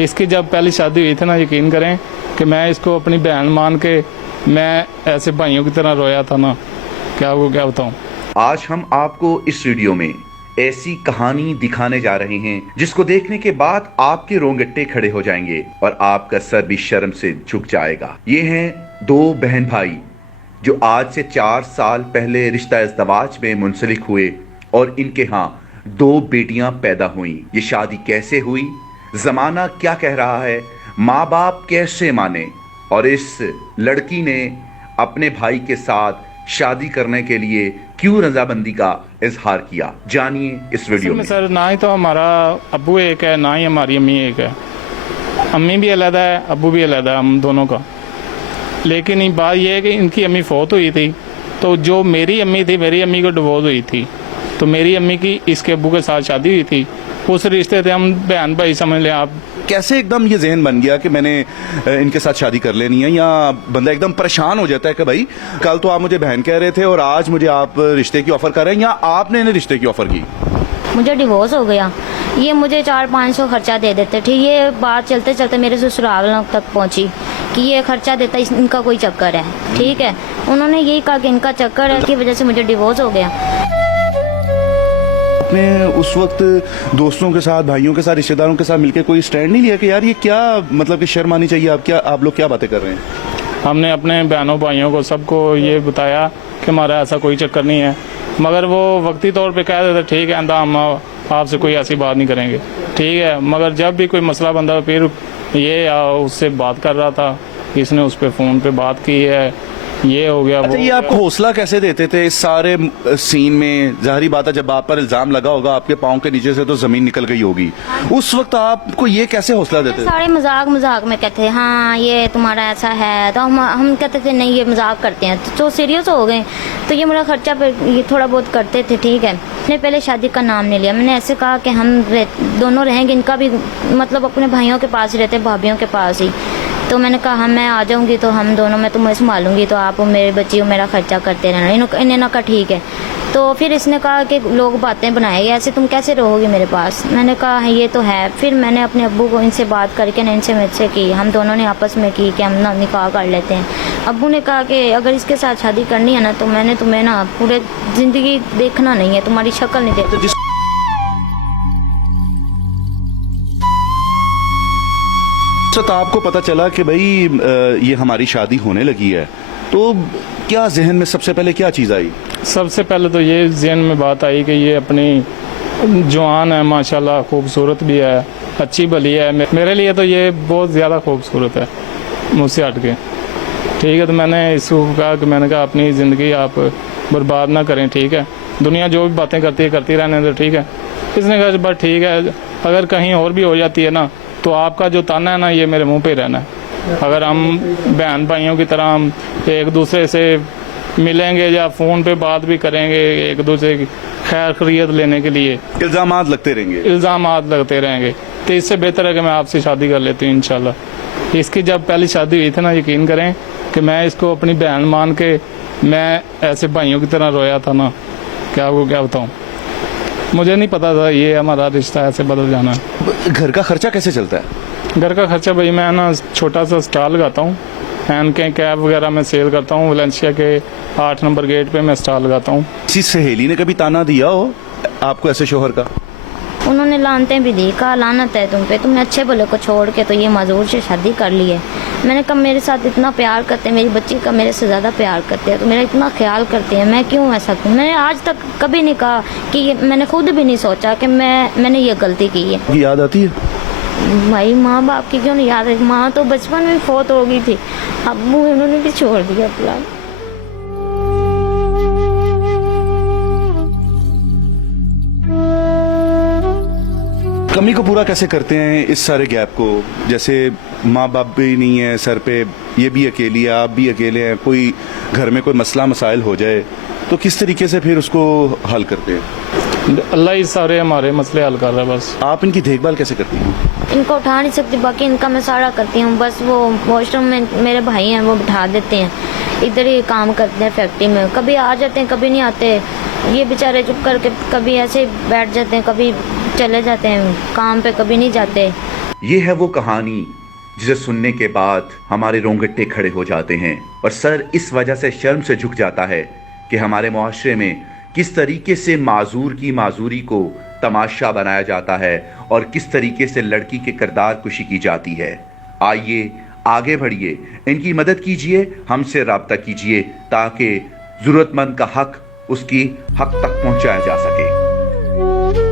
इसकी जब पहली शादी हुई थी ना, यकीन करें कि मैं इसको अपनी बहन मान के मैं ऐसे भाइयों की तरह रोया था ना, क्या आपको क्या बताऊं। आज हम आपको इस वीडियो में ऐसी कहानी दिखाने जा रहे हैं जिसको देखने के बाद आपके रोंगटे खड़े हो जाएंगे और आपका सर भी शर्म से झुक जाएगा। ये हैं दो बहन भाई जो आज से 4 साल पहले रिश्ता इज़्दवाज में मुंसलिक हुए और इनके यहाँ 2 बेटियां पैदा हुई। ये शादी कैसे हुई, जमाना क्या कह रहा है, माँ बाप कैसे माने और इस लड़की ने अपने भाई के साथ शादी करने के लिए क्यों रजामंदी का इजहार किया, जानिए इस वीडियो में। सर ना ही तो हमारा अब्बू एक है, ना ही हमारी अम्मी एक है। अम्मी भी अलग है, अब्बू भी अलग है, हम दोनों का। लेकिन ये बात यह है कि इनकी अम्मी फौत हुई थी, तो जो मेरी अम्मी थी, मेरी अम्मी को डिवोर्स हुई थी, तो मेरी अम्मी की इसके अब्बू के साथ शादी हुई थी। उस रिश्ते थे, हम बहन भाई समझ लें आप। कैसे एकदम ये जहन बन गया कि मैंने इनके साथ शादी कर लेनी है, या बंदा एकदम परेशान हो जाता है कि भाई कल तो आप मुझे बहन कह रहे थे और आज मुझे आप रिश्ते की ऑफर कर रहे हैं, या आपने इन्हें रिश्ते की ऑफर की? मुझे डिवोर्स हो गया, ये मुझे 400-500 खर्चा दे देते, ठीक। ये बात चलते चलते मेरे ससुराल तक पहुंची कि ये खर्चा देता, इनका कोई चक्कर है, ठीक है। उन्होंने यही कहा कि इनका चक्कर है, की वजह से मुझे डिवोर्स हो गया। आपने उस वक्त दोस्तों के साथ, भाइयों के साथ, रिश्तेदारों के साथ मिलकर कोई स्टैंड नहीं लिया कि यार ये क्या, मतलब कि शर्म आनी चाहिए, आप लोग क्या बातें कर रहे हैं? हमने अपने बहनों भाइयों को सबको ये बताया कि हमारा ऐसा कोई चक्कर नहीं है, मगर वो वक्ती तौर पे कह देते ठीक है आंदा, हम आपसे कोई ऐसी बात नहीं करेंगे, ठीक है। मगर जब भी कोई मसला बनता, फिर ये उससे बात कर रहा था, इसने उस पर फ़ोन पे बात की है, ये हो गया। अच्छा, ये आपको हौसला कैसे देते थे इस सारे सीन में? जाहिर बात है जब आप पर इल्जाम लगा होगा, आपके पाँव के नीचे से तो जमीन निकल गई होगी, उस वक्त आपको ये कैसे हौसला देते थे? सारे मजाक में कहते थे हाँ ये तुम्हारा ऐसा है, तो हम कहते थे नहीं ये मजाक करते हैं, तो सीरियस हो गए। तो ये मेरा खर्चा पे ये थोड़ा बहुत करते थे, ठीक है। मैंने पहले शादी का नाम नहीं लिया, मैंने ऐसे कहा कि हम दोनों रहेंगे, इनका भी मतलब अपने भाइयों के पास ही रहते, भाभीियों के पास ही। तो मैंने कहा मैं आ जाऊंगी तो हम दोनों, मैं तुम्हें संभालूंगी, तो आप मेरे बच्ची मेरा खर्चा करते रहना। इन्हें कहा ठीक है। तो फिर इसने कहा कि लोग बातें बनाएंगे, ऐसे तुम कैसे रहोगी मेरे पास? मैंने कहा ये तो है। फिर मैंने अपने अब्बू को इनसे बात करके ना इनसे मुझसे की, हम दोनों ने आपस में की कि हम ना निकाह कर लेते हैं। अब्बू ने कहा कि अगर इसके साथ शादी करनी है ना, तो मैंने तुम्हें ना पूरे जिंदगी देखना नहीं है, तुम्हारी शक्ल नहीं देखती। तो आपको पता चला कि भाई ये हमारी शादी होने लगी है, तो क्या जहन में सबसे पहले क्या चीज़ आई? सबसे पहले तो ये जहन में बात आई कि ये अपनी जवान है, माशाल्लाह, खूबसूरत भी है, अच्छी भली है। मेरे लिए तो ये बहुत ज़्यादा खूबसूरत है मुझसे हट के, ठीक है। तो मैंने इसको कहा कि मैंने कहा अपनी ज़िंदगी आप बर्बाद ना करें, ठीक है। दुनिया जो भी बातें करती है करती रहने दो, ठीक है। इसने कहा बस ठीक है, अगर कहीं और भी हो जाती है ना, तो आपका जो ताना है ना, ये मेरे मुंह पे रहना है। अगर हम बहन भाइयों की तरह हम एक दूसरे से मिलेंगे या फ़ोन पे बात भी करेंगे, एक दूसरे की खैर खैरियत लेने के लिए इल्ज़ामात लगते रहेंगे, तो इससे बेहतर है कि मैं आपसे शादी कर लेती हूँ इंशाल्लाह। इसकी जब पहली शादी हुई थी ना, यकीन करें कि मैं इसको अपनी बहन मान के मैं ऐसे भाइयों की तरह रोया था ना, क्या आपको क्या बताऊँ। मुझे नहीं पता था ये हमारा रिश्ता ऐसे बदल जाना है। घर का खर्चा कैसे चलता है? घर का खर्चा भाई मैं ना छोटा सा स्टॉल लगाता हूँ, एंड के कैब वगैरह मैं सेल करता हूँ। वलेंशिया के 8 नंबर गेट पे मैं स्टॉल लगाता हूँ। किसी सहेली ने कभी ताना दिया हो आपको ऐसे शोहर का? उन्होंने लानतें भी दी, कहा लानत है तुम पे, तुमने अच्छे भले को छोड़ के तो ये मजदूर से शादी कर ली है। मैंने कहा मेरे साथ इतना प्यार करते हैं, मेरी बच्ची का मेरे से ज़्यादा प्यार करते हैं, तो मेरा इतना ख्याल करते हैं, मैं क्यों ऐसा करूँ? मैंने आज तक कभी नहीं कहा कि मैंने खुद भी नहीं सोचा कि मैंने ये गलती की है। याद आती है भाई माँ बाप की क्यों नहीं याद है? माँ तो बचपन में फौत हो गई थी, अब्बू उन्होंने भी छोड़ दिया फिलहाल। कमी को पूरा कैसे करते हैं इस सारे गैप को? जैसे माँ बाप भी नहीं है सर पे, ये भी अकेली है, आप भी अकेले हैं, कोई घर में कोई मसला मसाइल हो जाए तो किस तरीके से फिर उसको हल करते हैं? अल्लाह ही सारे हमारे मसले हल कर रहा है। बस आप इनकी देखभाल कैसे करती हैं? इनको उठा नहीं सकती, बाकी इनका मैं सारा करती हूँ। बस वो वॉशरूम में मेरे भाई हैं, वो बिठा देते हैं, इधर ही काम करते हैं फैक्ट्री में। कभी आ जाते हैं, कभी नहीं आते। ये बेचारे चुप करके कभी ऐसे बैठ जाते हैं, कभी चले जाते हैं काम पे, कभी नहीं जाते। ये है वो कहानी जिसे सुनने के बाद हमारे रोंगटे खड़े हो जाते हैं और सर इस वजह से शर्म से झुक जाता है कि हमारे मुआशरे में किस तरीके से माजूर की माजूरी को तमाशा बनाया जाता है और किस तरीके से लड़की के किरदार कुशी की जाती है। आइए आगे बढ़िए, इनकी मदद कीजिए, हमसे राब्ता कीजिए ताकि जरूरतमंद का हक उसकी हक तक पहुंचाया जा सके।